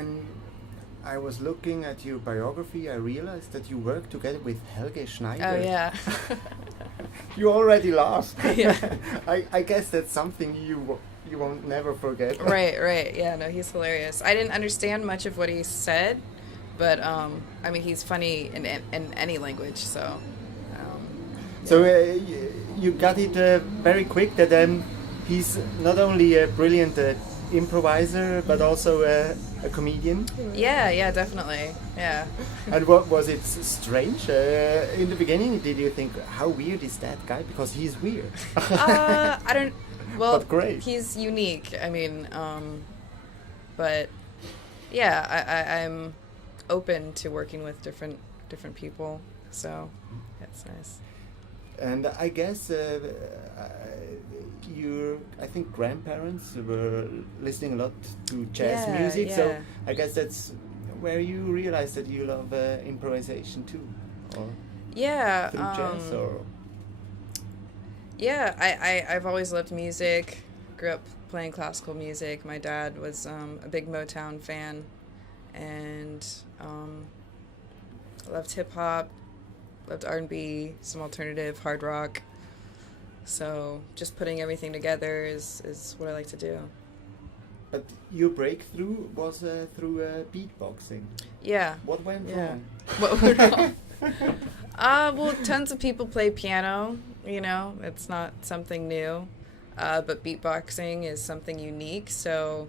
when I was looking at your biography, I realized that you worked together with Helge Schneider. Oh, yeah. You already laughed. Yeah. I guess that's something you won't never forget. Right. Yeah, no, he's hilarious. I didn't understand much of what he said, but, I mean, he's funny in any language, so... So you got it very quick that he's not only a brilliant improviser, but also a comedian. Yeah, definitely. Yeah. And what was it strange in the beginning? Did you think, how weird is that guy? Because he's weird. I don't. Well, but great. He's unique. I mean, but yeah, I'm open to working with different people. So that's nice. And I guess your, I think, grandparents were listening a lot to jazz music, yeah. so I guess that's where you realized that you love improvisation too, or through jazz, or... Yeah, I've always loved music. Grew up playing classical music. My dad was a big Motown fan, and loved hip hop. Loved R&B, some alternative, hard rock. So just putting everything together is what I like to do. But your breakthrough was through beatboxing. Yeah. What went wrong? What went wrong? Well, tons of people play piano, it's not something new. But beatboxing is something unique, so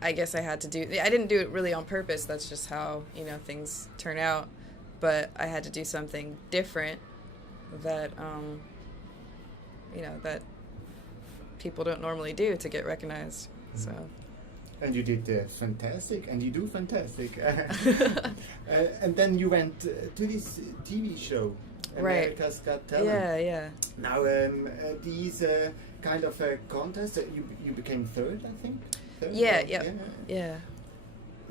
I guess I didn't do it really on purpose. That's just how, things turn out. But I had to do something different that, that people don't normally do to get recognized. So. And you did fantastic, and you do fantastic. And then you went to this TV show, America's Got Talent. Yeah. Now, these kind of contests, you became third, I think? Third? Yeah.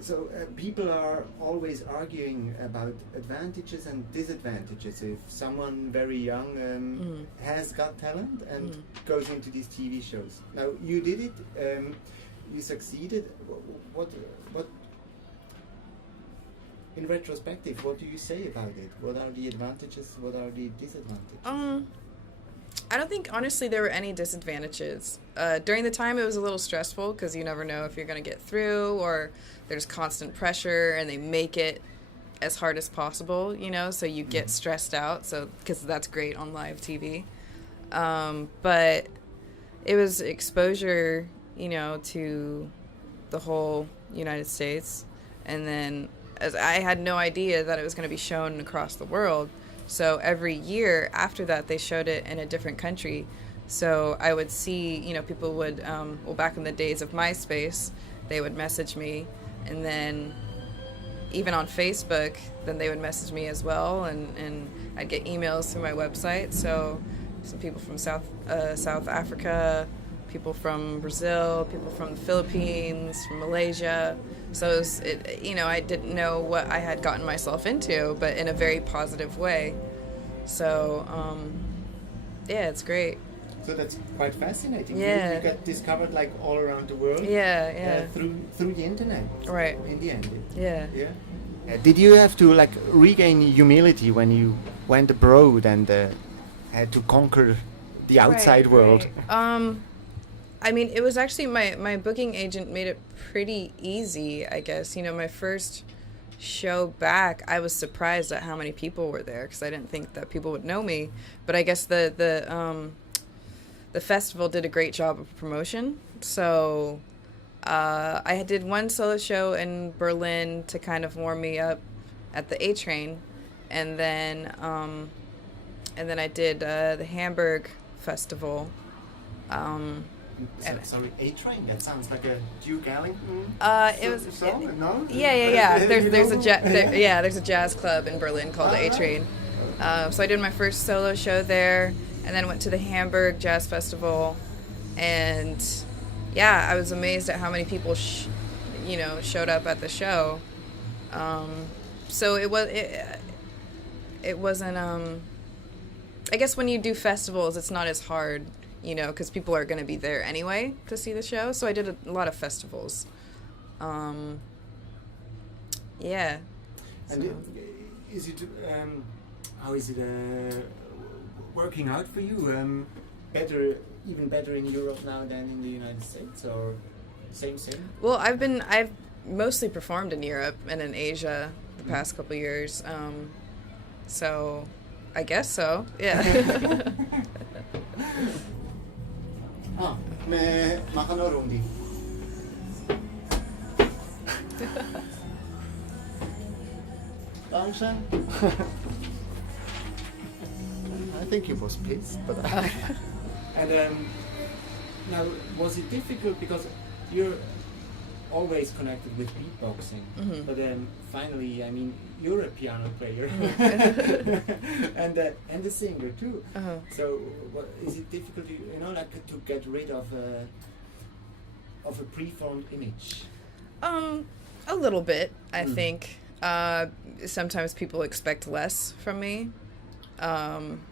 So people are always arguing about advantages and disadvantages. If someone very young has got talent and goes into these TV shows. Now you did it. You succeeded. What? In retrospective, what do you say about it? What are the advantages? What are the disadvantages? I don't think, honestly, there were any disadvantages. During the time, it was a little stressful because you never know if you're going to get through, or there's constant pressure and they make it as hard as possible, so you get stressed out, because that's great on live TV. But it was exposure, to the whole United States. And then as I had no idea that it was going to be shown across the world. So every year after that, they showed it in a different country. So I would see, people would, back in the days of MySpace, they would message me. And then even on Facebook, then they would message me as well. And I'd get emails through my website. So some people from South Africa, people from Brazil, people from the Philippines, from Malaysia. So I didn't know what I had gotten myself into, but in a very positive way. So, it's great. So that's quite fascinating. Yeah. You got discovered like all around the world. Yeah. Through the internet. Right. In the end. Yeah. Did you have to regain humility when you went abroad and had to conquer the outside world? I mean, it was actually my booking agent made it pretty easy, I guess. My first show back, I was surprised at how many people were there because I didn't think that people would know me. But I guess the festival did a great job of promotion. So I did one solo show in Berlin to kind of warm me up at the A Train, and then I did the Hamburg festival. Sorry, A Train. That sounds like a Duke Ellington. It was. Song? No. Yeah. There's a jazz club in Berlin called the A Train. So I did my first solo show there, and then went to the Hamburg Jazz Festival, and I was amazed at how many people showed up at the show. So it wasn't. I guess when you do festivals, it's not as hard. Because people are going to be there anyway to see the show. So I did a lot of festivals. Yeah. And So. is it how is it working out for you? Even better in Europe now than in the United States, or same? Well, I've mostly performed in Europe and in Asia the past couple years. So I guess so. Yeah. May makanarong di. Langsam. I think he was pissed, but and now was it difficult because you're always connected with beatboxing, but finally, I mean, you're a piano player and a singer too. So, is it difficult, to get rid of a preformed image? A little bit, I think. Sometimes people expect less from me,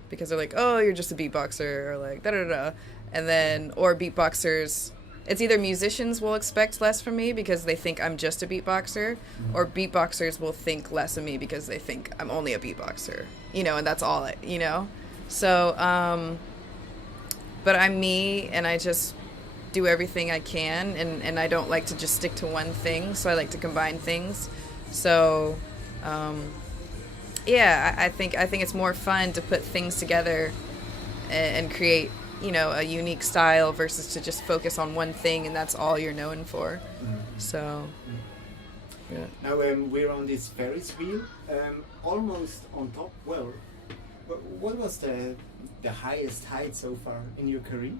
because they're like, "Oh, you're just a beatboxer," or like da da da, and then or beatboxers. It's either musicians will expect less from me because they think I'm just a beatboxer, or beatboxers will think less of me because they think I'm only a beatboxer, and that's all So, but I'm me, and I just do everything I can, and I don't like to just stick to one thing, so I like to combine things. So, I think it's more fun to put things together and create, a unique style versus to just focus on one thing and that's all you're known for. So, yeah. Now we're on this Ferris wheel, almost on top. Well, what was the highest height so far in your career?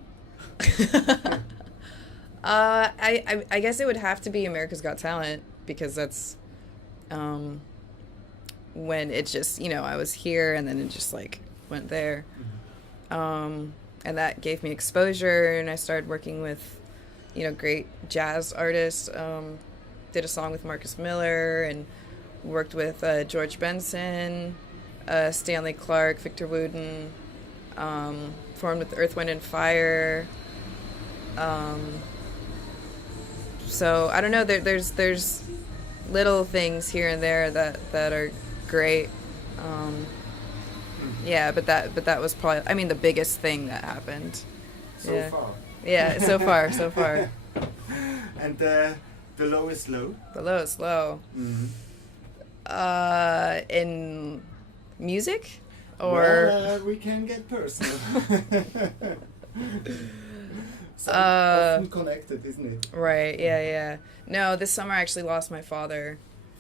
I guess it would have to be America's Got Talent, because that's when it just, I was here and then it just like went there. And that gave me exposure, and I started working with, great jazz artists. Did a song with Marcus Miller, and worked with George Benson, Stanley Clarke, Victor Wooten, formed with Earth, Wind and Fire. So I don't know. There's little things here and there that are great. Yeah, but that was probably, the biggest thing that happened. So far. Yeah, so far. And the lowest low? The lowest low. In music? Or... Well, we can get personal. Often connected, isn't it? Right, yeah. No, this summer I actually lost my father.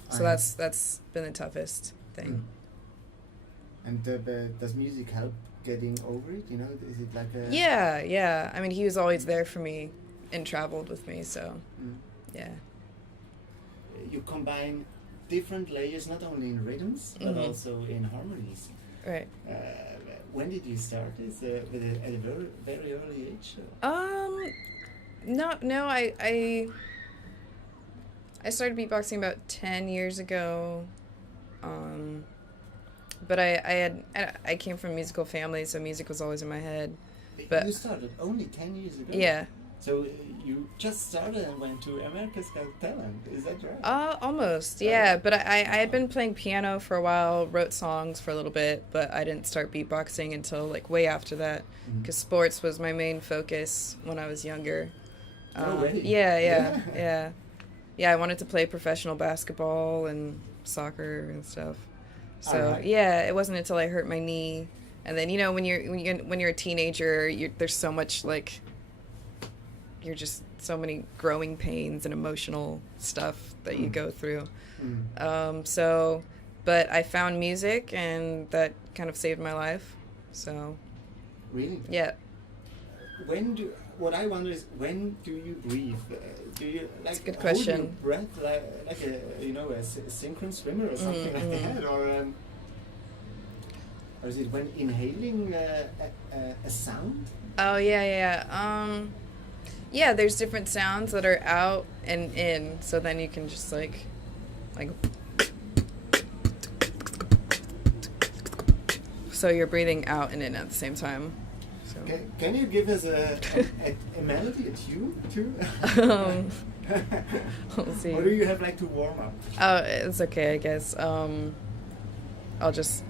So that's been the toughest thing. And does music help getting over it? Is it like a... Yeah. He was always there for me and traveled with me, so yeah. You combine different layers, not only in rhythms, but also in harmonies. Right. When did you start this? At a very, very early age? No, I started beatboxing about 10 years ago. But I came from a musical family, so music was always in my head. But you started only 10 years ago? Yeah. So you just started and went to America's Got Talent, is that right? Almost, yeah. But I had been playing piano for a while, wrote songs for a little bit, but I didn't start beatboxing until like way after that, because sports was my main focus when I was younger. No way. Yeah. I wanted to play professional basketball and soccer and stuff. So it wasn't until I hurt my knee, and then when you're a teenager, there's so much like you're just so many growing pains and emotional stuff that you go through. But I found music, and that kind of saved my life. So really, yeah. What I wonder is, when do you breathe? Do you like That's a good hold question. your breath like a synchronous swimmer or something like that, or is it when inhaling a sound? Oh yeah. Yeah, there's different sounds that are out and in, so then you can just like. So you're breathing out and in at the same time. Can you give us a melody, a tune too? We'll see. Or do you have like to warm up? Oh, it's okay, I guess. I'll just.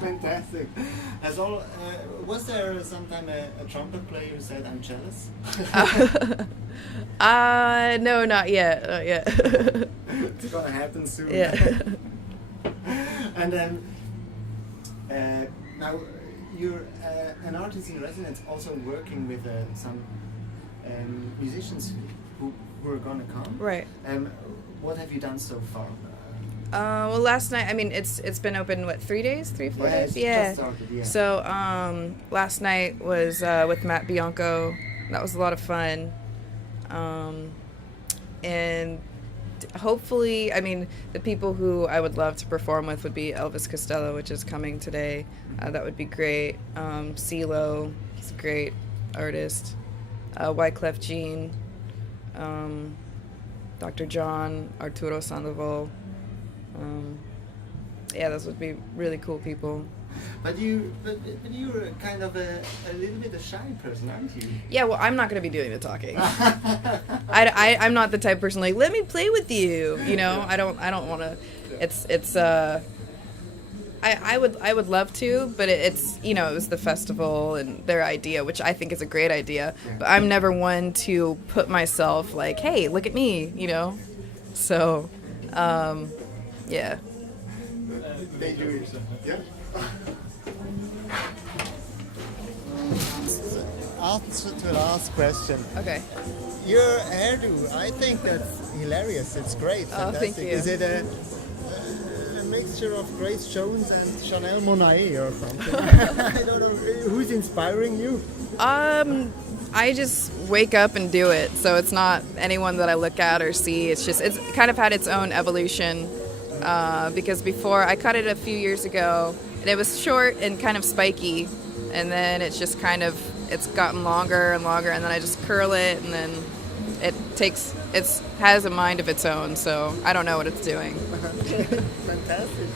Fantastic. Was there sometime a trumpet player who said, "I'm jealous"? No, not yet. Not yet. It's gonna happen soon. Yeah. And then now you're an artist in residence, also working with some musicians who are gonna come. Right. What have you done so far? Well, last night, I mean, it's been open, what, 3 days? 4 days? Yeah. Just started, yeah. So, last night was with Matt Bianco. That was a lot of fun. And hopefully, I mean, the people who I would love to perform with would be Elvis Costello, which is coming today. That would be great. CeeLo, he's a great artist. Wyclef Jean, Dr. John, Arturo Sandoval. Yeah, those would be really cool people. But you're kind of a little bit a shy person, aren't you? Yeah, well, I'm not going to be doing the talking. I'm not the type of person like, let me play with you. You know, I don't want to. I would love to, but it's it was the festival and their idea, which I think is a great idea. Yeah. But I'm never one to put myself like, hey, look at me, So, yeah. They do it. Yeah. Answer to the last question. Okay. Your hairdo, I think that's hilarious. It's great. Oh, Fantastic. thank you. Is it a mixture of Grace Jones and Chanel Monáe or something? I don't know. Who's inspiring you? I just wake up and do it. So it's not anyone that I look at or see. It's kind of had its own evolution. Because before I cut it a few years ago and it was short and kind of spiky, and then it's just it's gotten longer and longer, and then I just curl it, and then it has a mind of its own, so I don't know what it's doing. Fantastic.